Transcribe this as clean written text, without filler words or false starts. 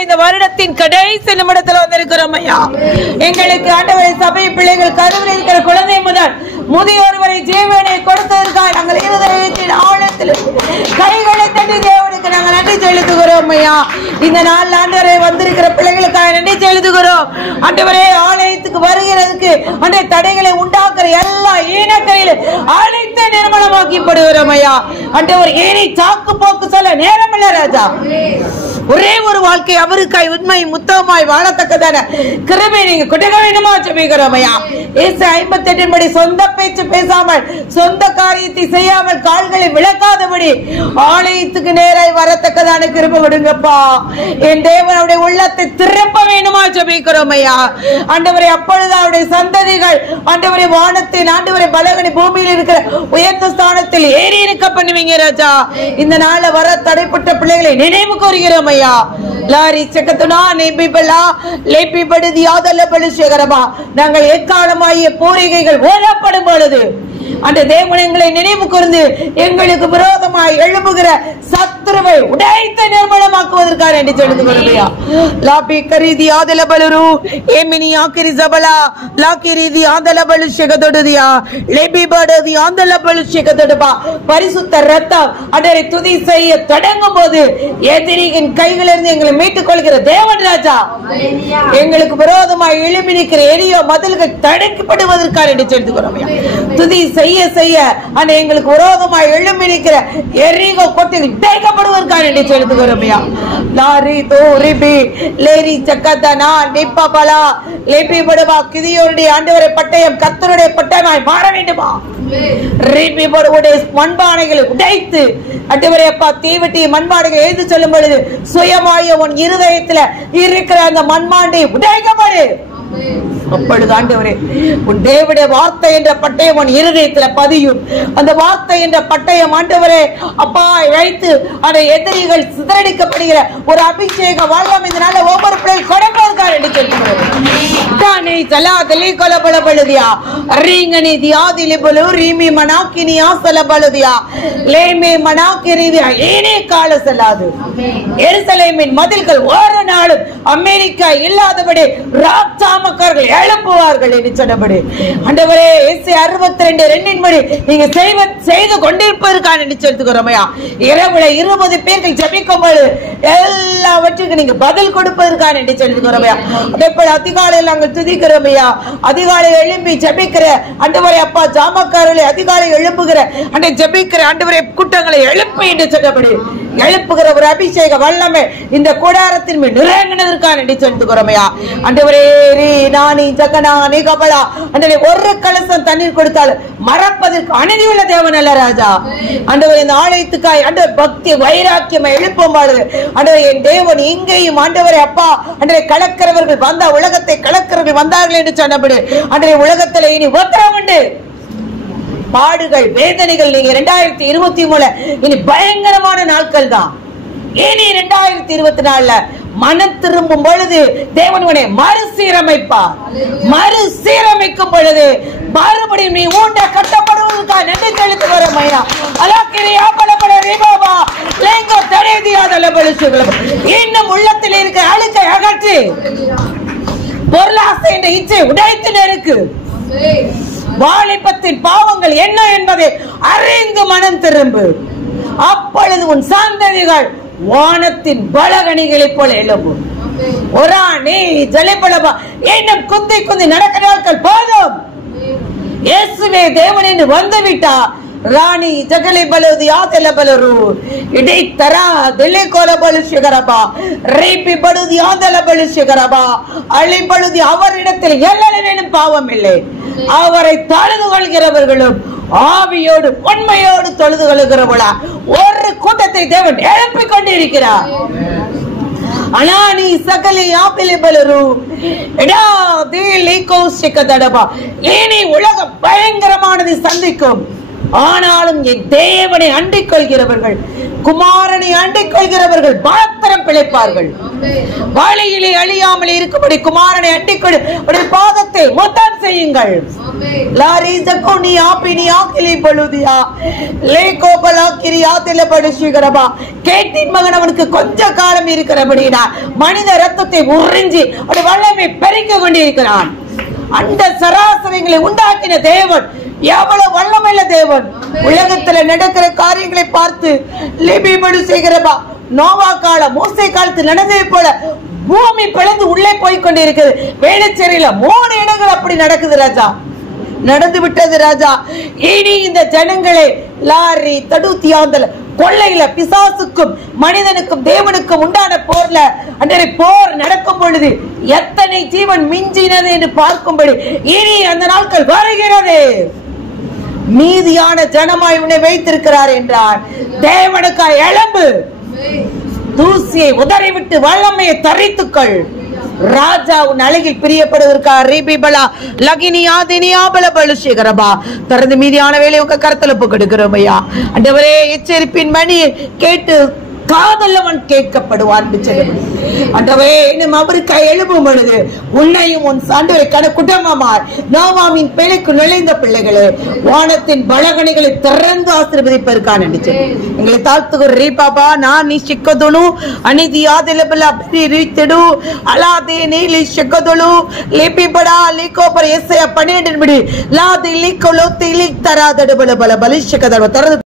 இந்த வருடத்தின் கடைசி நிமிடத்தில் வந்திருக்கிறோம் ஐயா. எங்களுக்கு ஆண்டவரை சபை பிள்ளைகள் கருவில் இருக்கிற குழந்தை முதல் முதியோர் வரை ஜீவனை கொடுத்ததற்காக நாங்கள் இருதயத்தின் ஆழத்தில் கைகளை தட்டி தேவனுக்கு நாங்கள் நன்றி செலுத்துகிறோம் ஐயா. இந்த நாள் ஆண்டவரை வந்திருக்கிற பிள்ளைகளுக்காக நன்றி செலுத்துகிறோம். ஆண்டவரே ஆலயத்துக்கு வருகிறதுக்கு அந்த தடைகளை உண்டாக்குற எல்லா ஈனக்கரையிலும் அழைத்து நிர்மலமாக்கப்படுகிறோம் ஐயா. ஆண்டவர் ஏனி சாக்கு போக்கு சொல்ல நேரம் இல்ல ராஜா. ஒரே ஒரு வாழ்க்கை அவருக்காய் உண்மை முத்தமாய் வாழத்தக்கதான கிருபை நீங்க கொடுக்க வேண்டுமா ஜெபிக்கிறோம் ஐயா. இயேசு 58 படி சொந்த பேச்சு பேசாமல் சொந்த காரியத்தை செய்யாமல் கால்களை விளக்காதபடி ஆலயத்துக்கு நேராய் வரத்தக்கதான கிருபை விடுங்கப்பா. என் தேவனுடைய உள்ளத்தை திருப்ப வேண்டுமா ஜெபிக்கிறோம் ஐயா. ஆண்டவரே அப்பொழுது அவருடைய சந்ததிகள் ஆண்டவரை வானத்தின் ஆண்டவரை பலகனி பூமியில் இருக்கிற உயர்ந்த ஸ்தானத்தில் ஏறி இருக்க பண்ணுவீங்க ராஜா. இந்த நாள வர தடைப்பட்ட பிள்ளைகளை நினைவு கூறுகிறோம் ஐயா. லாரி சக்கத்துனா நெபிபலா லேபிபடுதி ஆதல பலுஷேகரமா நாங்கள் எக்காலமாகிய பூரிகைகள் ஓடப்படும் பொழுது அந்த தேவனங்களை நினைவு கூர்ந்து எங்களுக்கு விரோதமாய் எழுப்புகிற சத்துருவை உடைத்து நிர்மூலமாக்குவதற்காக என்று சொல்லுகிறோம். லாபி கரிதி ஆதல பலுரு ஏமினி ஆக்கிரி ஜபலா லாக்கிரிதி ஆதல பலுஷேகதொடுதியா லேபிபடுதி ஆதல பலுஷேகதொடுபா பரிசுத்த ரத்தம் அதரை துதி செய்ய தொடங்கும் போது எதிரியின் கைகளிலிருந்து எங்களை மீட்டுக் கொள்கிற தேவன் ராஜா எங்களுக்கு விரோதமாய் எழுப்பி நிற்கிற எரியோ மதில்கள் தடுக்கப்படுவதற்காக என்று சொல்லுகிறோம். துதி செய்ய செய்ய அந்த எங்களுக்கு விரோதமாய் எழும்பி நிற்கிற எரிகோ கோட்டைகள் தேய்க்கப்படுவதற்காக என்று சொல்லுகிறோம். லாரி தோரிபி லேரி சக்கதனா நிப்பபலா லேபி படுவா கிதியோருடைய ஆண்டவரை பட்டயம் கர்த்தருடைய பட்டயமாய் மாற வேண்டுமா. ரிபி படுவுடைய மண்பானைகளை உடைத்து ஆண்டவரே அப்பா தீவட்டி மண்பானைகளை எழுதி சொல்லும் பொழுது சுயமாய உன் இருதயத்தில் இருக்கிற அந்த மண்பாண்டை உடைக்கப்படு. அப்பொழுது ஆண்டவரே உன் தேவனுடைய வார்த்தை என்ற பட்டயம் உன் இருதயத்தில் பதியும். அந்த வார்த்தை என்ற பட்டயம் ஆண்டவரே அப்பா வைத்து அந்த எதிரிகள் சிதறடிக்கப்படுகிற ஒரு அபிஷேக வாழ்வாம் இந்த நாள் ஒவ்வொரு பிள்ளைகள் கொடுப்பதற்காக என்று சொல்லுகிறோம். தானே சலாதலி கொலபலபலுதியா ரீங்கனி தியாதிலி பலு ரீமி மனாக்கினி ஆசலபலுதியா லேமே மனாக்கிரிதியா ஏனே கால செல்லாது. எருசலேமின் மதில்கள் ஒரு நாளும் அமெரிக்கா இல்லாதபடி ராப்சாம் ஜாமக்காரர்கள் எழுப்புவார்கள் என்று சொன்னபடி ஆண்டவரே எஸ்ஐயா 62:2 படி நீங்க செய்து கொண்டிருப்பதற்கான நிச்சயித்துக்கிறோமையா. இரவுல 20 பேர்கள் ஜெபிக்கும் பொழுது எல்லாவற்றுக்கும் நீங்க பதில் கொடுப்பதற்கான நிச்சயித்துக்கிறோமையா. அதே போல அதிகாலையில் நாங்கள் துதிக்கிறோமையா. அதிகாலை எழுப்பி ஜெபிக்கிற ஆண்டவரே அப்பா ஜாமக்காரர்களை அதிகாலை எழுப்புகிற அண்டை ஜெபிக்கிற ஆண்டவரே கூட்டங்களை எழுப்பு என்று சொன்னபடி எழுப்புகிற ஒரு அபிஷேக வல்லமை இந்த கூடாரத்தின் மேல் நிறைங்கினதற்கான நிச்சயித்துக்கிறோமையா. ஆண்டவரே நானி ஜகனா நிகபலா ஆண்டவரே ஒரு கலசம் தண்ணீர் கொடுத்தாலும் மறப்பதற்கு அநீதியுள்ள தேவன் அல்ல ராஜா. ஆண்டவரே இந்த ஆலயத்துக்காய் ஆண்டவர் பக்தி வைராக்கியம் எழுப்பும் பொழுது ஆண்டவரே என் தேவன் இங்கேயும் ஆண்டவரே அப்பா ஆண்டவரே கலக்கிறவர்கள் வந்தா உலகத்தை கலக்கிறவர்கள் வந்தார்கள் என்று சொன்னபடி ஆண்டவரே உலகத்தில் இனி உத்தரவு உண்டு. பாடுகள் வேதனைகள் நீங்க 2023 இனி பயங்கரமான நாட்கள் தான். இனி 2024 மனம் திரும்பும் பொழுது தேவன் உன்னை மறுசீரமைப்பார். மறுசீரமைக்கும் பொழுது மறுபடியும் நீ ஊண்ட கட்டப்படுவதற்காக நன்றி செலுத்தி வரும் ஐயா. அலாக்கிரியா பலபல ரீபாபா லேங்கோ தடேதியாதல பலிசுகள இன்னும் உள்ளத்தில் இருக்க அழுக்கை அகற்றி பொருளாசை என்ற இச்சை உடைத்து நெருக்கு. வாலிபத்தின் பாவங்கள் என்ன என்பதை அறிந்து மனம் திரும்பு. அப்பொழுது உன் சந்ததிகள் வானத்தின் பலகணிகளைப் போல எழும்பும். ஒரானே ஜலிபலபா இன்னும் குந்தி குந்தி நடக்கிற நாட்கள் போதும். இயேசுவே தேவன் என்று வந்துவிட்டா ராணி ஜகலி பலுதி ஆதல பலரு இடை தரா தில்லை கோல பலுஷகரபா ரேபி பலுதி ஆதல பலுஷகரபா அழி பலுதி அவரிடத்தில் எல்லளவேனும் பாவம் இல்லை. அவரை தொழுது கொள்கிறவர்களும் ஆவியோடு உண்மையோடு தொழுது கொள்கிறவர்களா ஒரு கூட்டத்தை தேவன் எழுப்பிக் கொண்டிருக்கிறார். அனானி சகலி ஆபிலி பலரு இடா தீலி கௌஷிக தடபா இனி உலகம் பயங்கரமானதை சந்திக்கும். ஆனாலும் என் தேவனை அண்டிக் கொள்கிறவர்கள் குமாரனை அண்டிக் கொள்கிறவர்கள் பாத்திரம் பிழைப்பார்கள். வழியிலே அழியாமல் இருக்கும்படி குமாரனை அண்டிக் கொண்டு பாதத்தை முத்தம் செய்யுங்கள். லாரி ஜகோனி ஆபினி ஆக்கிலி பலுதியா லேகோ பலாக்கிரியா தில படுஷிகரபா கேட்டின் மகன் அவனுக்கு கொஞ்ச காலம் இருக்கிறபடினா மனித ரத்தத்தை உறிஞ்சி அவருடைய வல்லமை பெருக்கி கொண்டிருக்கிறான். அந்த சராசரிகளை உண்டாக்கின தேவன் எவ்வளவு வல்லமையுள்ள தேவன். உலகத்துல நடக்கிற காரியங்களை பார்த்து லிபிபடு செய்கிறபா நோவா காலம் மோசே காலத்தில் நடந்ததை போல பூமி பிளந்து உள்ளே போய் கொண்டிருக்கிறது. வேளச்சேரியில 3 இடங்கள் அப்படி நடக்குது ராஜா, நடந்து விட்டது ராஜா. இனி இந்த ஜனங்களை லாரி தடுத்தியாந்தல கொள்ளையில பிசாசுக்கும் மனிதனுக்கும் தேவனுக்கும் உண்டான போர்ல அன்றைய போர் நடக்கும் பொழுது எத்தனை ஜீவன் மிஞ்சினது என்று பார்க்கும்படி இனி அந்த நாட்கள் வருகிறது. மீதியான ஜனமாய் உன்னை வைத்திருக்கிறார் என்றார். தேவனுக்காய் எழும்பு, தூசியை உதறிவிட்டு வல்லமையை தரித்துக்கள். ராஜா உன் அழகில் பிரியப்படுவதற்காக ரீபிபலா லகினியா தினியா பல பலுஷேகரபா தொடர்ந்து மீதியான வேலை உங்க கருத்துல கொடுக்கிறோம் ஐயா. ஆண்டவரே எச்சரிப்பின் மணி கேட்டு காதல்லவன் கேட்கப்படுவான். ஆண்டவரே இன்னும் அவருக்கு எழுப்பும் பொழுது உன்னையும் உன் சாண்டவரை குடும்பமாய் நோவாமின் பிழைக்கு நுழைந்த பிள்ளைகளே வானத்தின் பலகணிகளை திறந்து ஆசீர்வதிப்பதற்கான எங்களை தாழ்த்துகிற ரீபாபா நான் நீ சிக்கதுளு அனிதி ஆதிலபல அப்படி ரீத்திடு அலாதே நீலி சிக்கதுளு லிபிபடா லிகோபர் எஸ்ஐயா 12 படி லாதி லிகோலோ திலிக் தராதடு பல பல பலிஷகதர்வ தொடர்ந்து